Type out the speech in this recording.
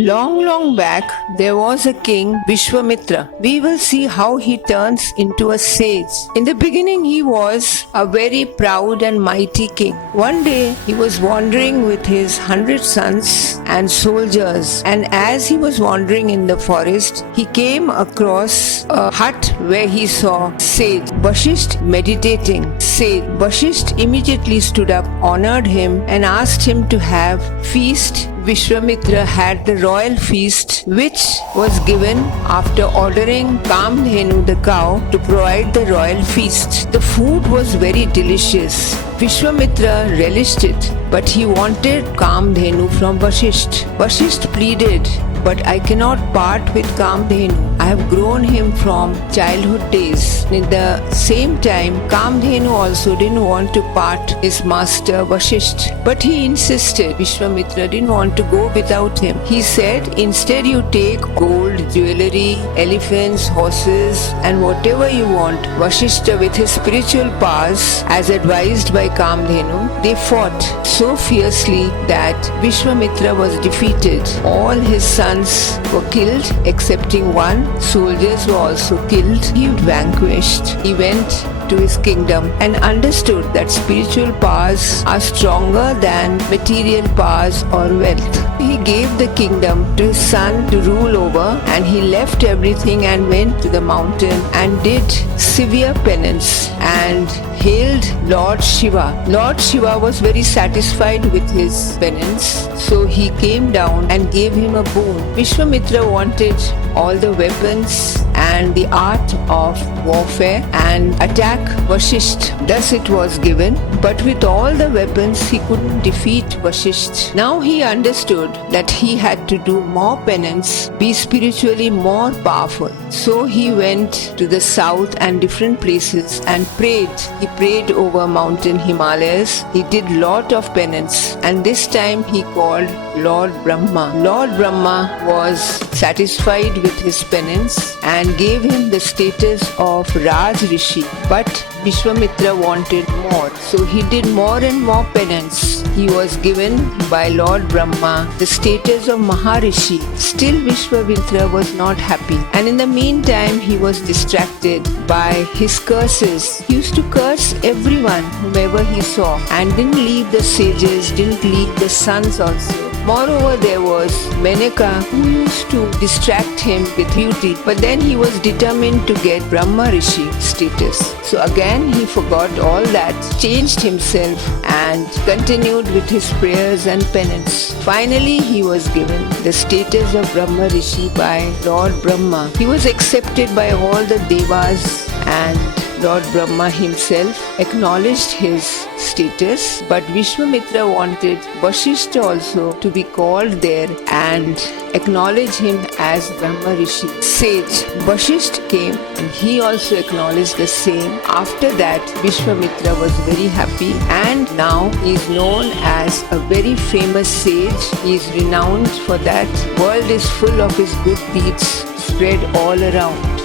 Long, long back, there was a king, Vishwamitra. We will see how he turns into a sage. In the beginning, he was a very proud and mighty king. One day, he was wandering with his 100 sons and soldiers, and as he was wandering in the forest, he came across a hut where he saw sage Vasisht meditating. Sage Vasisht immediately stood up, honored him, and asked him to have feast. Vishwamitra had the royal feast, which was given after ordering Kamdhenu the cow to provide the royal feast. The food was very delicious. Vishwamitra relished it, but he wanted Kamdhenu from Vasisht. Vasisht pleaded, "But I cannot part with Kamdhenu. I have grown him from childhood days." In the same time, Kamdhenu also didn't want to part his master Vasisht, but he insisted. Vishwamitra didn't want to go without him. He said, "Instead you take gold, jewelry, elephants, horses, and whatever you want." Vasishtha, with his spiritual powers, as advised by Kamdhenu, they fought so fiercely that Vishwamitra was defeated. All his sons were killed excepting one. Soldiers were also killed. He vanquished. He went to his kingdom and understood that spiritual powers are stronger than material powers or wealth. He gave the kingdom to his son to rule over, and he left everything and went to the mountain and did severe penance and hailed Lord Shiva. Lord Shiva was very satisfied with his penance, so he came down and gave him a boon. Vishwamitra wanted all the weapons and the art of warfare and attack Vasisht. Thus it was given, but with all the weapons he couldn't defeat Vasisht. Now he understood that he had to do more penance, be spiritually more powerful. So he went to the south and different places and prayed. He prayed over mountain Himalayas. He did lot of penance, and this time he called Lord Brahma. Lord Brahma was satisfied with his penance and gave him the status of Raj Rishi. But Vishwamitra wanted more, so he did more and more penance. He was given by Lord Brahma the status of Maharishi. Still Vishwamitra was not happy, and in the meantime he was distracted by his curses. He used to curse everyone whomever he saw, and didn't leave the sages, didn't leave the sons also. Moreover, there was Menaka, who used to distract him with beauty, but then he was determined to get Brahma Rishi status. So again he forgot all that, changed himself and continued with his prayers and penance. Finally he was given the status of Brahma Rishi by Lord Brahma. He was accepted by all the Devas, and Lord Brahma himself acknowledged his status, but Vishwamitra wanted Vasishtha also to be called there and acknowledge him as Brahma Rishi. Sage Vasishtha came and he also acknowledged the same. After that, Vishwamitra was very happy, and now he is known as a very famous sage. He is renowned for that. World is full of his good deeds spread all around.